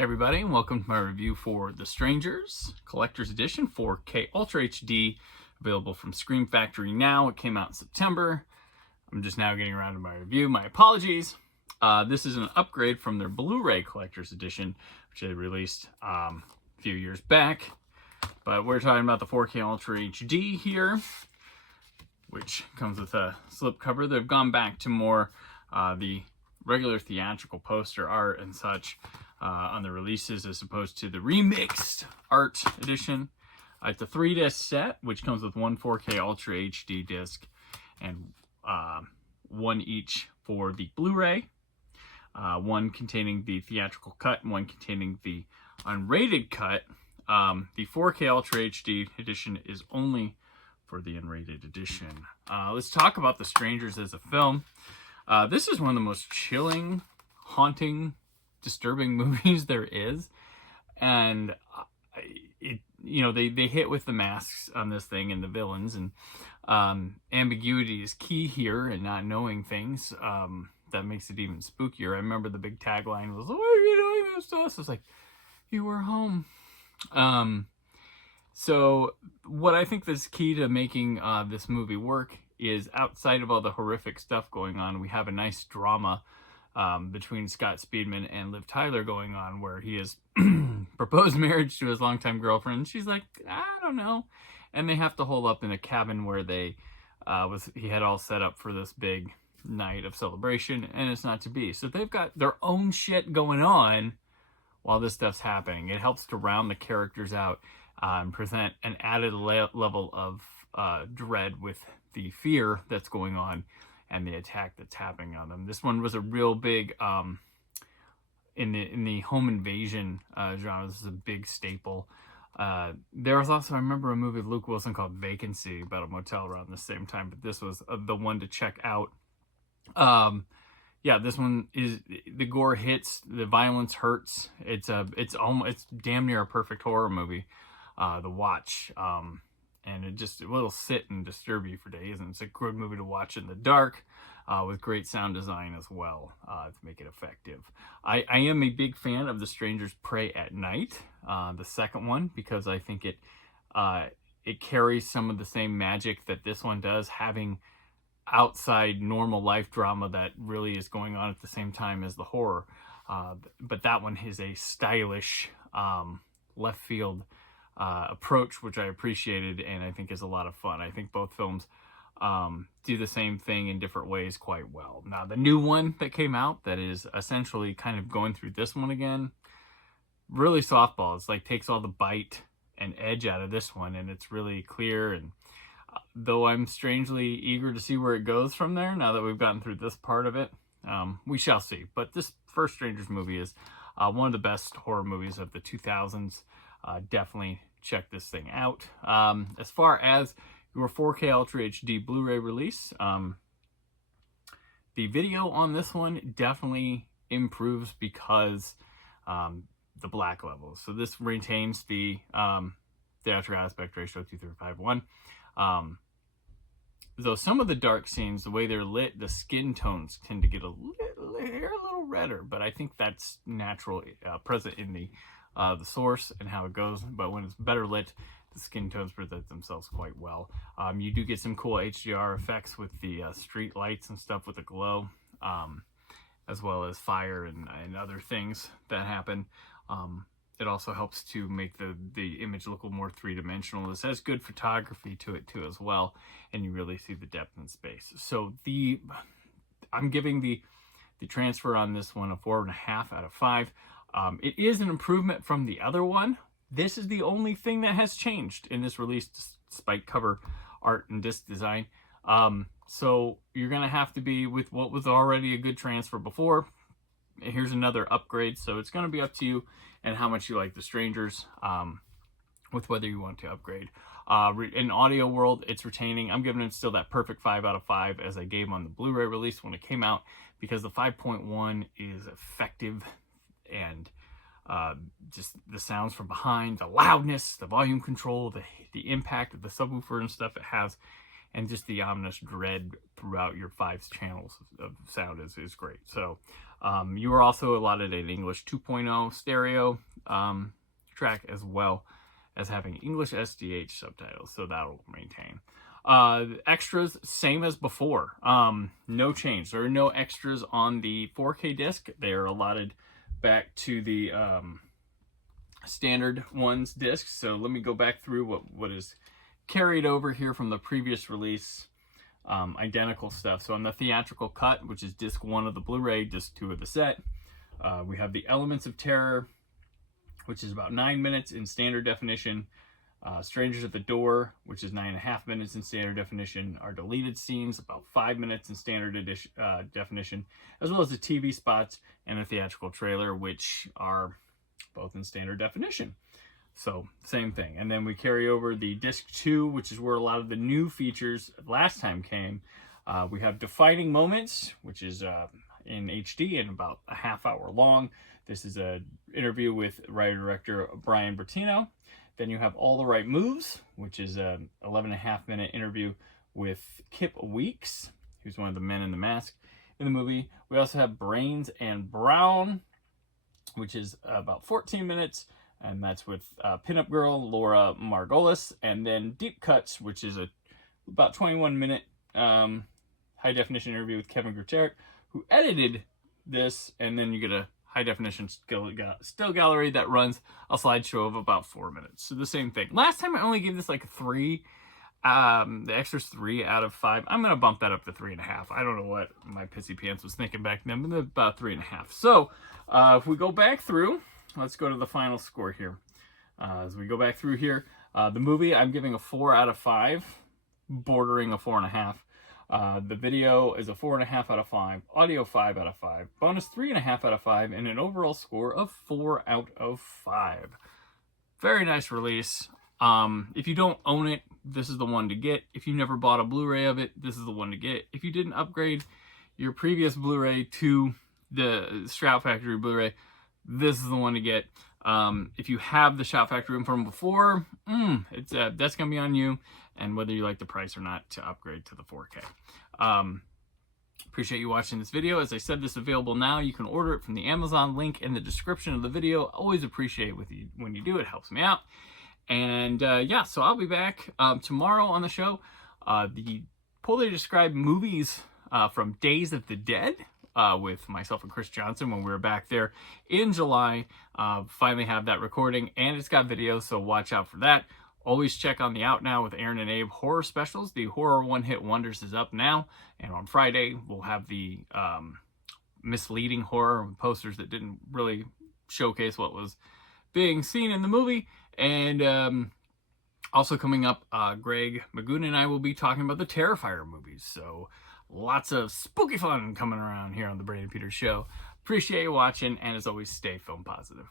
Hey everybody, and welcome to my review for The Strangers Collector's Edition 4K Ultra HD, available from Scream Factory now. It came out in September. I'm just now getting around to my review. My apologies. This is an upgrade from their Blu-ray Collector's Edition, which they released a few years back. But we're talking about the 4K Ultra HD here, which comes with a slipcover. They've gone back to more the regular theatrical poster art and such on the releases, as opposed to the remixed art edition. It's a 3-disc set, which comes with one 4K Ultra HD disc and one each for the Blu-ray, one containing the theatrical cut and one containing the unrated cut. The 4K Ultra HD edition is only for the unrated edition. Let's talk about The Strangers as a film. This is one of the most chilling, haunting, disturbing movies there is, and they hit with the masks on this thing and the villains, and ambiguity is key here, and not knowing things that makes it even spookier. I remember the big tagline was, "Why are you doing this to us?" It's like, you were home. So what I think is key to making this movie work is, outside of all the horrific stuff going on, we have a nice drama between Scott Speedman and Liv Tyler going on, where he has proposed marriage to his longtime girlfriend. And she's like, I don't know. And they have to hole up in a cabin where he had all set up for this big night of celebration, and it's not to be. So they've got their own shit going on while this stuff's happening. It helps to round the characters out and present an added level of dread with the fear that's going on and the attack that's happening on them. This one was a real big in the home invasion genre. This is a big staple. There was also, I remember, a movie with Luke Wilson called Vacancy about a motel around the same time, but this was the one to check out. Yeah, this one is, the gore hits, the violence hurts. It's damn near a perfect horror movie to watch. And it will sit and disturb you for days, and it's a good movie to watch in the dark, with great sound design as well to make it effective. I am a big fan of The Strangers Prey at Night, the second one, because I think it carries some of the same magic that this one does, having outside normal life drama that really is going on at the same time as the horror. But that one is a stylish left field approach, which I appreciated, and I think is a lot of fun. I think both films do the same thing in different ways quite well. Now, the new one that came out, that is essentially kind of going through this one again, really softball. It's like takes all the bite and edge out of this one, and it's really clear. And though I'm strangely eager to see where it goes from there, now that we've gotten through this part of it, we shall see. But this first Strangers movie is one of the best horror movies of the 2000s. Definitely check this thing out. As far as your 4K Ultra HD Blu-ray release, the video on this one definitely improves because the black levels. So this retains the theatrical aspect ratio 2:3:5:1. Though some of the dark scenes, the way they're lit, the skin tones tend to get a little redder, but I think that's natural, present in the source and how it goes. But when it's better lit, the skin tones present themselves quite well. You do get some cool HDR effects with the street lights and stuff with the glow, as well as fire and other things that happen. It also helps to make the image look a little more three-dimensional. This has good photography to it too as well, and you really see the depth and space. So I'm giving the transfer on this one a 4.5 out of 5. It is an improvement from the other one. This is the only thing that has changed in this release, despite cover art and disc design. So you're going to have to be with what was already a good transfer before. Here's another upgrade. So it's going to be up to you and how much you like The Strangers, with whether you want to upgrade. In audio world, it's retaining. I'm giving it still that perfect 5 out of 5 as I gave on the Blu-ray release when it came out, because the 5.1 is effective, and just the sounds from behind, the loudness, the volume control, the impact of the subwoofer and stuff it has, and just the ominous dread throughout your 5 channels of sound is great. So You are also allotted an English 2.0 stereo track, as well as having English SDH subtitles, so that'll maintain. Extras, same as before. No change. There are no extras on the 4K disc. They are allotted back to the standard ones discs. So let me go back through what is carried over here from the previous release. Identical stuff. So on the theatrical cut, which is disc 1 of the Blu-ray, disc 2 of the set, we have the Elements of Terror, which is about 9 minutes in standard definition. Strangers at the Door, which is 9.5 minutes in standard definition. Our deleted scenes, about 5 minutes in standard definition, as well as the TV spots and the theatrical trailer, which are both in standard definition. So same thing. And then we carry over the disc 2, which is where a lot of the new features last time came. We have Defining Moments, which is in HD and about a half hour long. This is an interview with writer-director Brian Bertino. Then you have All the Right Moves, which is an 11.5 minute interview with Kip Weeks, who's one of the men in the mask in the movie. We also have Brains and Brown, which is about 14 minutes, and that's with pinup girl Laura Margolis. And then Deep Cuts, which is about 21 minute high definition interview with Kevin Gutierrez, who edited this, and then you get a high definition still gallery that runs a slideshow of about 4 minutes. So the same thing. Last time I only gave this like 3, the extras 3 out of 5. I'm gonna bump that up to 3.5. I don't know what my pissy pants was thinking back then, but about 3.5. So if we go back through, let's go to the final score here. As we go back through here, the movie I'm giving a 4 out of 5, bordering a 4.5. The video is a 4.5 out of 5, audio 5 out of 5, bonus 3.5 out of 5, and an overall score of 4 out of 5. Very nice release. If you don't own it, this is the one to get. If you never bought a Blu-ray of it, this is the one to get. If you didn't upgrade your previous Blu-ray to the Shout Factory Blu-ray, this is the one to get. If you have the Shout Factory from before, that's gonna be on you, and whether you like the price or not to upgrade to the 4K. Appreciate you watching this video. As I said, this is available now. You can order it from the Amazon link in the description of the video. Always appreciate when you do. It helps me out. And yeah, so I'll be back tomorrow on the show. The poorly described movies from Days of the Dead, with myself and Chris Johnson when we were back there in July. Finally have that recording, and it's got video, so watch out for that. Always check on the Out Now with Aaron and Abe horror specials. The Horror One Hit Wonders is up now, and on Friday we'll have the misleading horror posters that didn't really showcase what was being seen in the movie. And also coming up, Greg Magoon and I will be talking about the Terrifier movies. So lots of spooky fun coming around here on the Brandon Peters Show. Appreciate you watching, and as always, stay film positive.